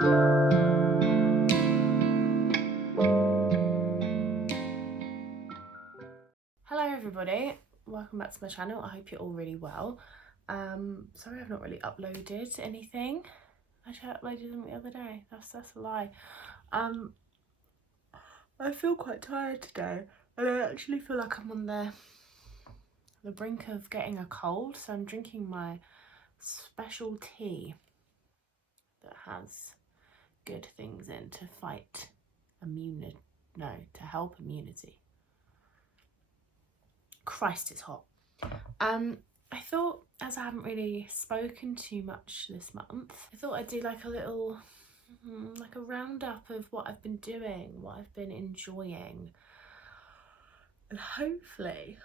Hello everybody, welcome back to my channel. I hope you're all really well. Sorry I've not really uploaded anything. Actually I uploaded them the other day, that's a lie. I feel quite tired today and I actually feel like I'm on the brink of getting a cold, so I'm drinking my special tea that has good things in to fight to help immunity. Christ, it's hot. I thought, as I haven't really spoken too much this month, I thought I'd do like a little, like a roundup of what I've been doing, what I've been enjoying, and hopefully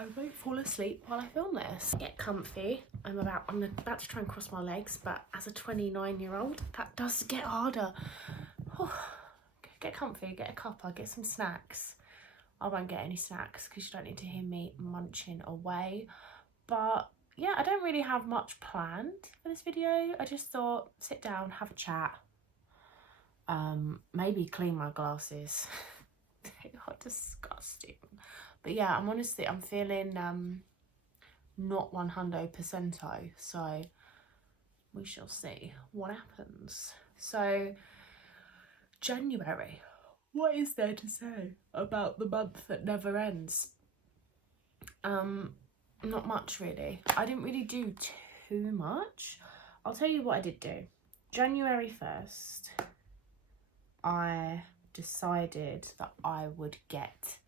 I won't fall asleep while I film this. Get comfy. I'm about to try and cross my legs, but as a 29-year-old, that does get harder. Get comfy, get a cuppa, get some snacks. I won't get any snacks because you don't need to hear me munching away. But yeah, I don't really have much planned for this video. I just thought, sit down, have a chat. Maybe clean my glasses. They are disgusting. But yeah, I'm feeling not 100%, so we shall see what happens. So January, what is there to say about the month that never ends? Not much really. I didn't really do too much. I'll tell you what I did do. January 1st, I decided that I would get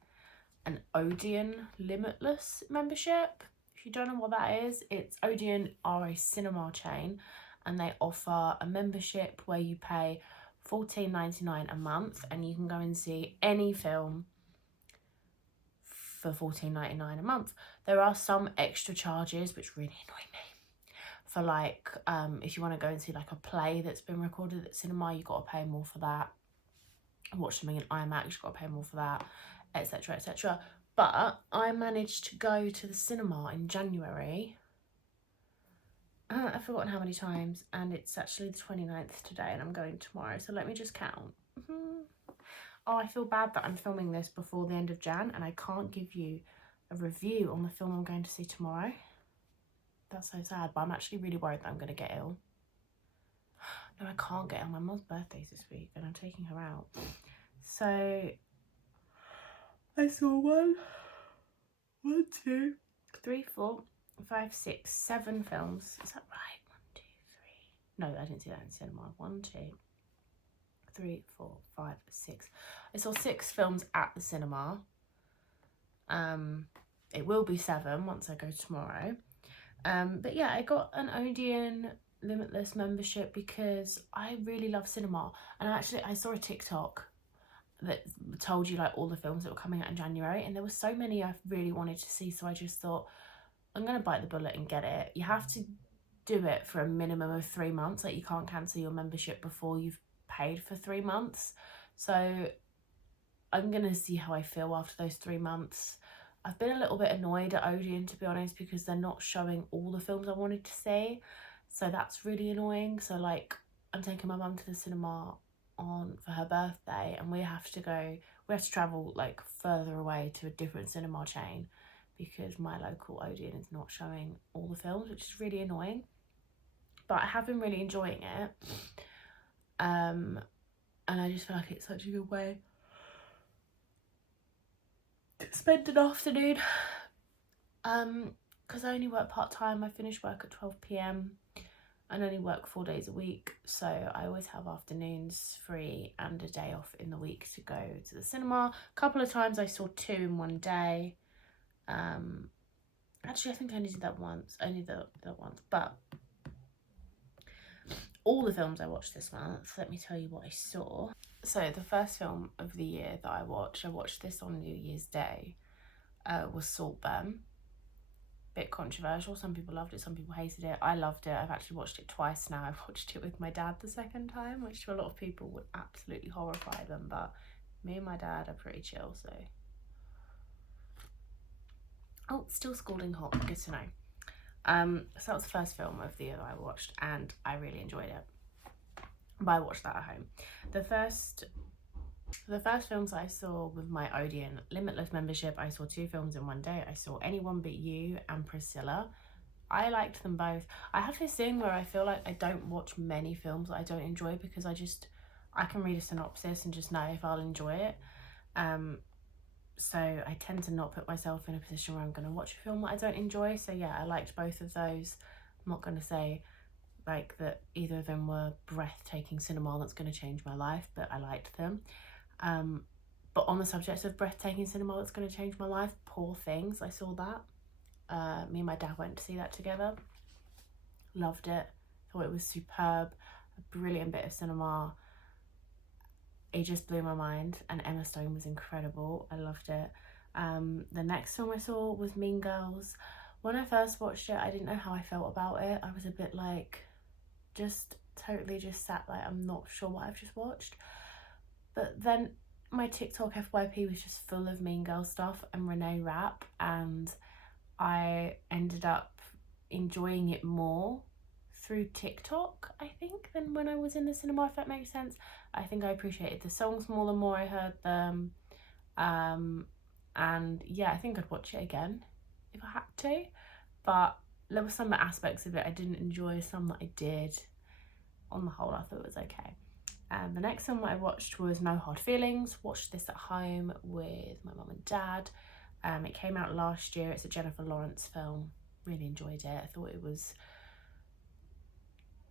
an Odeon Limitless membership. If you don't know what that is, Odeon are a cinema chain and they offer a membership where you pay $14.99 a month and you can go and see any film for $14.99 a month. There are some extra charges which really annoy me. For like, if you want to go and see like a play that's been recorded at cinema, you've got to pay more for that. Watch something in IMAX, you've got to pay more for that, etc, etc. But I managed to go to the cinema in January. I've forgotten how many times, and it's actually the 29th today and I'm going tomorrow, so let me just count. Oh, I feel bad that I'm filming this before the end of Jan and I can't give you a review on the film I'm going to see tomorrow. That's so sad, but I'm actually really worried that I'm going to get ill. No, I can't get ill. My mum's birthday's this week and I'm taking her out. So I saw 1, 2, 3, 4, 5, 6, 7 films. Is that right? 1, 2, 3. No, I didn't see that in cinema. 1, 2, 3, 4, 5, 6. I saw 6 films at the cinema. It will be 7 once I go tomorrow. But yeah, I got an Odeon Limitless membership because I really love cinema, and I saw a TikTok that told you like all the films that were coming out in January, and there were so many I really wanted to see, so I just thought I'm gonna bite the bullet and get it. You have to do it for a minimum of 3 months. Like, you can't cancel your membership before you've paid for 3 months. So I'm gonna see how I feel after those 3 months. I've been a little bit annoyed at Odeon, to be honest, because they're not showing all the films I wanted to see, so that's really annoying. So like, I'm taking my mum to the cinema for her birthday and we have to travel like further away to a different cinema chain because my local Odeon is not showing all the films, which is really annoying. But I have been really enjoying it, and I just feel like it's such a good way to spend an afternoon, because I only work part-time. I finish work at 12 p.m. and only work 4 days a week, so I always have afternoons free and a day off in the week to go to the cinema. A couple of times I saw 2 in one day. Actually I think I only did that once, but all the films I watched this month, let me tell you what I saw. So the first film of the year that I watched this on New Year's Day, was Saltburn. Bit controversial. Some people loved it, some people hated it. I loved it. I've actually watched it twice now. I've watched it with my dad the second time, which to a lot of people would absolutely horrify them, but me and my dad are pretty chill, so. Oh, still scalding hot, good to know. So that was the first film of the year that I watched and I really enjoyed it. but I watched that at home. The first films I saw with my Odeon Limitless membership, I saw 2 films in one day. I saw Anyone But You and Priscilla. I liked them both. I have this thing where I feel like I don't watch many films that I don't enjoy because I can read a synopsis and just know if I'll enjoy it. So I tend to not put myself in a position where I'm going to watch a film that I don't enjoy. So yeah, I liked both of those. I'm not going to say like that either of them were breathtaking cinema that's going to change my life, but I liked them. But on the subject of breathtaking cinema that's going to change my life, Poor Things, I saw that. Me and my dad went to see that together. Loved it. Thought it was superb. A brilliant bit of cinema. It just blew my mind, and Emma Stone was incredible. I loved it. The next film I saw was Mean Girls. When I first watched it, I didn't know how I felt about it. I was a bit like, just totally just sat like, I'm not sure what I've just watched. But then my TikTok FYP was just full of Mean Girl stuff and Renee Rapp, and I ended up enjoying it more through TikTok, I think, than when I was in the cinema, if that makes sense. I think I appreciated the songs more the more I heard them. And yeah, I think I'd watch it again if I had to. But there were some aspects of it I didn't enjoy, some that I did. On the whole, I thought it was okay. The next film I watched was No Hard Feelings. Watched this at home with my mum and dad. It came out last year. It's a Jennifer Lawrence film. Really enjoyed it.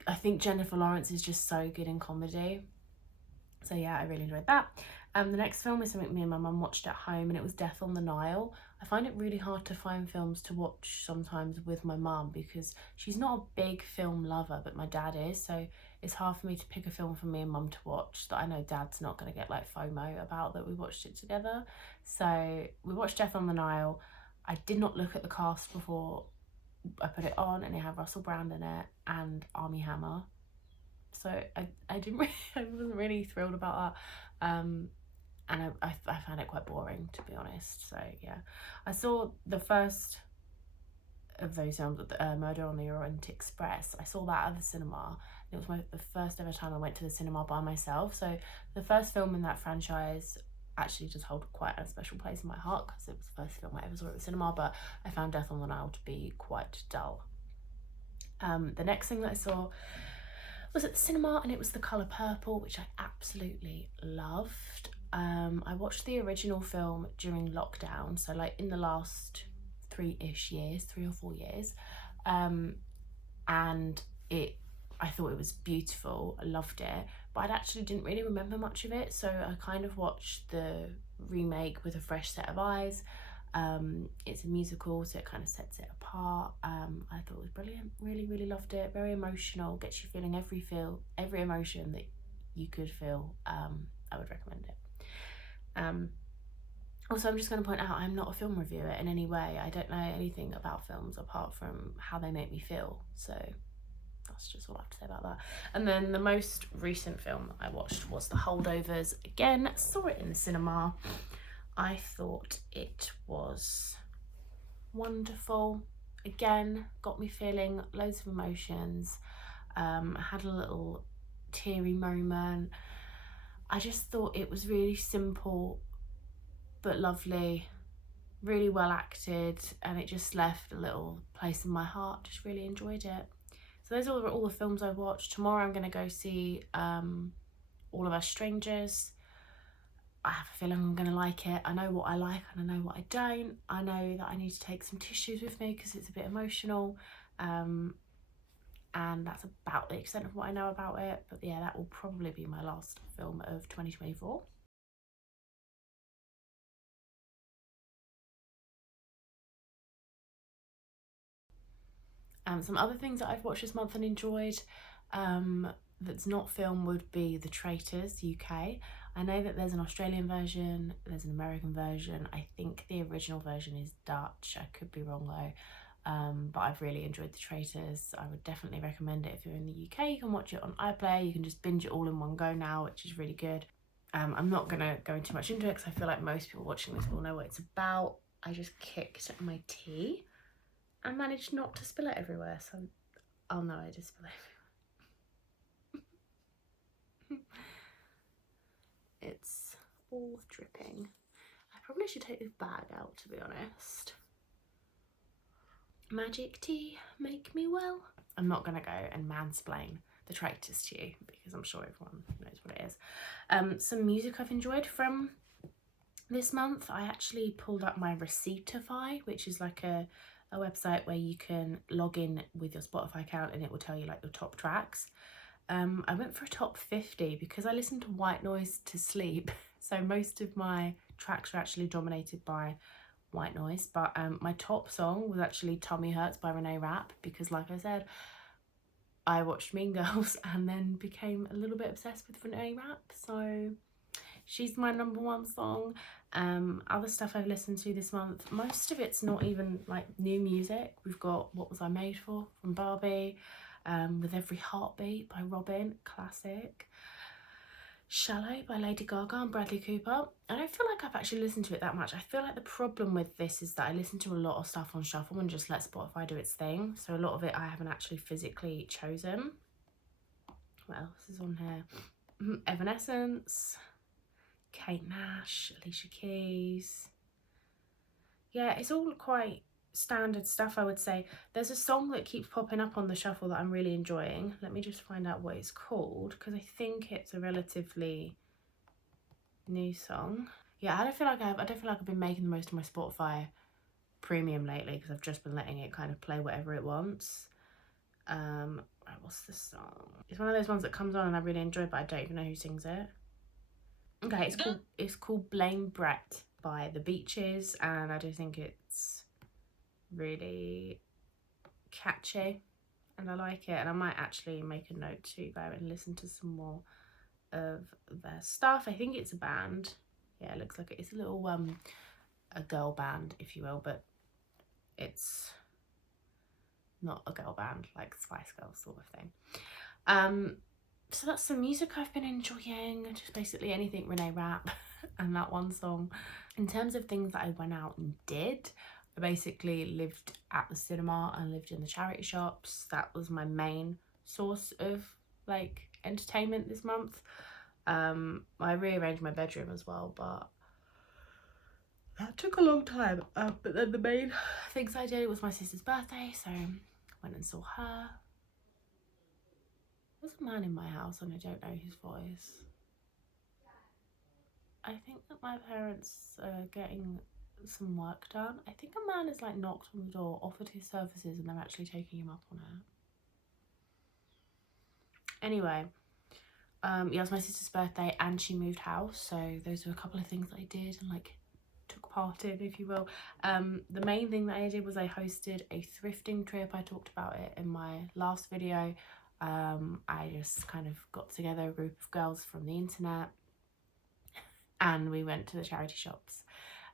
I think Jennifer Lawrence is just so good in comedy. So yeah, I really enjoyed that. The next film is something me and my mum watched at home, and it was Death on the Nile. I find it really hard to find films to watch sometimes with my mum because she's not a big film lover, but my dad is. So it's hard for me to pick a film for me and mum to watch that I know dad's not going to get like FOMO about that we watched it together. So we watched Death on the Nile. I did not look at the cast before I put it on, and it had Russell Brand in it and Armie Hammer. So I didn't really, I wasn't really thrilled about that. And I found it quite boring, to be honest. So yeah, I saw the first of those films, Murder on the Orient Express. I saw that at the cinema. It was the first ever time I went to the cinema by myself. So the first film in that franchise actually does hold quite a special place in my heart because it was the first film I ever saw at the cinema. But I found Death on the Nile to be quite dull. The next thing that I saw was at the cinema, and it was The Colour Purple, which I absolutely loved. I watched the original film during lockdown, so like in the last 3 or 4 years, and I thought it was beautiful. I loved it, but I actually didn't really remember much of it, so I kind of watched the remake with a fresh set of eyes. It's a musical, so it kind of sets it apart. I thought it was brilliant. Really loved it. Very emotional, gets you feeling every emotion that you could feel. I would recommend it. Also, I'm just going to point out I'm not a film reviewer in any way. I don't know anything about films apart from how they make me feel, so that's just all I have to say about that. And then the most recent film I watched was The Holdovers. Again, saw it in the cinema. I thought it was wonderful. Again, got me feeling loads of emotions. I had a little teary moment. I just thought it was really simple but lovely, really well acted, and it just left a little place in my heart. Just really enjoyed it. So those are all the films I watched. Tomorrow I'm going to go see All of Us Strangers. I have a feeling I'm going to like it. I know what I like and I know what I don't. I know that I need to take some tissues with me because it's a bit emotional. And that's about the extent of what I know about it. But yeah, that will probably be my last film of 2024. Some other things that I've watched this month and enjoyed that's not film would be The Traitors UK. I know that there's an Australian version, there's an American version. I think the original version is Dutch. I could be wrong though. But I've really enjoyed The Traitors. I would definitely recommend it if you're in the UK. You can watch it on iPlayer. You can just binge it all in one go now, which is really good. I'm not going to go too much into it because I feel like most people watching this will know what it's about. I just kicked my tea and managed not to spill it everywhere, so oh no, I did spill it everywhere. all dripping. I probably should take this bag out, to be honest. Magic tea, make me well. I'm not gonna go and mansplain the traitors to you because I'm sure everyone knows what it is. Some music I've enjoyed from this month. I actually pulled up my Receiptify, which is like a website where you can log in with your Spotify account and it will tell you like your top tracks. I went for a top 50 because I listen to white noise to sleep. So most of my tracks are actually dominated by white noise, but my top song was actually Tummy Hurts by Renee Rapp because, like I said, I watched Mean Girls and then became a little bit obsessed with Renee Rapp, so she's my #1 song. Other stuff I've listened to this month, most of it's not even like new music. We've got What Was I Made For from Barbie, With Every Heartbeat by Robin, classic. Shallow by Lady Gaga and Bradley Cooper. I don't feel like I've actually listened to it that much. I feel like the problem with this is that I listen to a lot of stuff on shuffle and just let Spotify do its thing. So a lot of it I haven't actually physically chosen. What else is on here? Evanescence, Kate Nash, Alicia Keys. Yeah, it's all quite standard stuff, I would say. There's a song that keeps popping up on the shuffle that I'm really enjoying. Let me just find out what it's called because I think it's a relatively new song. Yeah, I don't feel like I've been making the most of my Spotify premium lately because I've just been letting it kind of play whatever it wants. Right, what's the song? It's one of those ones that comes on and I really enjoy, but I don't even know who sings it. Okay, it's called Blame Brett by The Beaches, and I do think it's really catchy and I like it, and I might actually make a note to go and listen to some more of their stuff. I think it's a band. Yeah, it looks like it's a little a girl band, if you will, but it's not a girl band like Spice Girls sort of thing. So that's some music I've been enjoying, just basically anything Renee Rapp and that one song. In terms of things that I went out and did, I basically lived at the cinema and lived in the charity shops. That was my main source of like entertainment this month. I rearranged my bedroom as well, but that took a long time. But then the main things I did was my sister's birthday, so I went and saw her. There's a man in my house and I don't know his voice. I think that my parents are getting some work done. I think a man has like knocked on the door, offered his services, and they're actually taking him up on it. Anyway, yeah, it was my sister's birthday and she moved house, so those were a couple of things that I did and like took part in, if you will. The main thing that I did was I hosted a thrifting trip. I talked about it in my last video. I just kind of got together a group of girls from the internet and we went to the charity shops,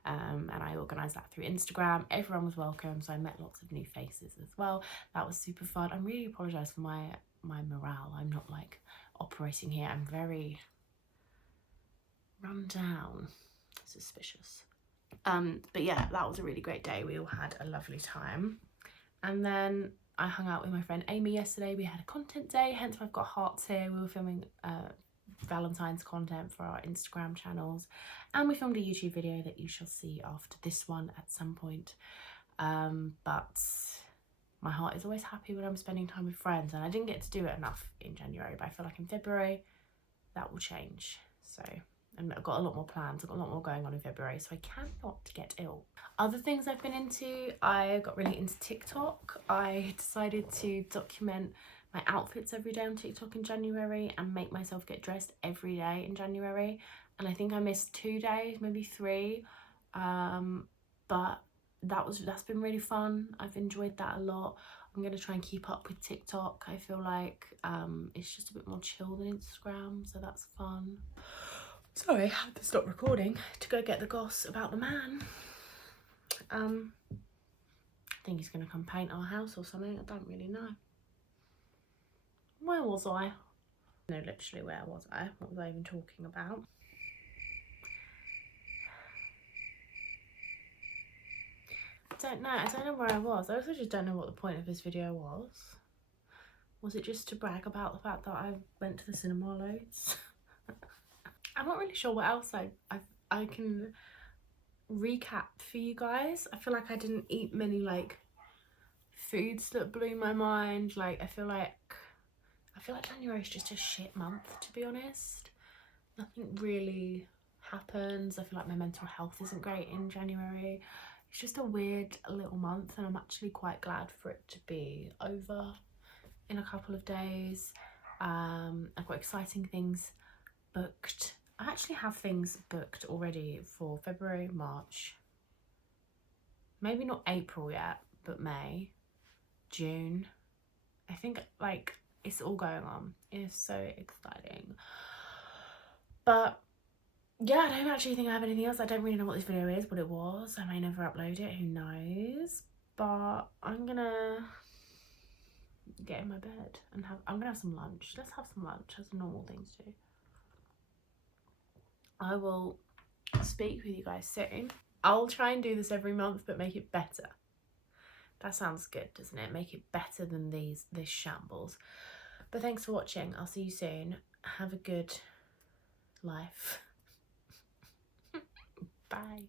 and I organised that through Instagram. Everyone was welcome, so I met lots of new faces as well. That was super fun. I really apologise for my morale. I'm not like operating here. I'm very run down, suspicious. But yeah, that was a really great day. We all had a lovely time. And then I hung out with my friend Amy yesterday. We had a content day, hence I've got hearts here. We were filming Valentine's content for our Instagram channels, and we filmed a YouTube video that you shall see after this one at some point. But my heart is always happy when I'm spending time with friends, and I didn't get to do it enough in January, but I feel like in February that will change. So, and I've got a lot more plans. I've got a lot more going on in February, so I cannot get ill. Other things I've been into, I got really into TikTok. I decided to document my outfits every day on TikTok in January and make myself get dressed every day in January. And I think I missed 2 days, maybe 3. But that's been really fun. I've enjoyed that a lot. I'm going to try and keep up with TikTok. I feel like it's just a bit more chill than Instagram, so that's fun. Sorry, I had to stop recording to go get the goss about the man. I think he's going to come paint our house or something. I don't really know. Where was I? No, literally, where was I? What was I even talking about? I don't know where I was. I also just don't know what the point of this video was. Was it just to brag about the fact that I went to the cinema loads? I'm not really sure what else I can recap for you guys. I feel like I didn't eat many like foods that blew my mind. Like I feel like January is just a shit month, to be honest. Nothing really happens. I feel like my mental health isn't great in January. It's just a weird little month, and I'm actually quite glad for it to be over in a couple of days. I've got exciting things booked. I actually have things booked already for February, March, maybe not April yet, but May, June. I think like it's all going on. It's so exciting. But yeah, I don't actually think I have anything else. I don't really know what this video is, what it was. I may never upload it, who knows. But I'm gonna get in my bed and I'm gonna have some lunch. Let's have some lunch, as normal things do. I will speak with you guys soon. I'll try and do this every month, but make it better. That sounds good, doesn't it? Make it better than this shambles. But thanks for watching. I'll see you soon. Have a good life. Bye.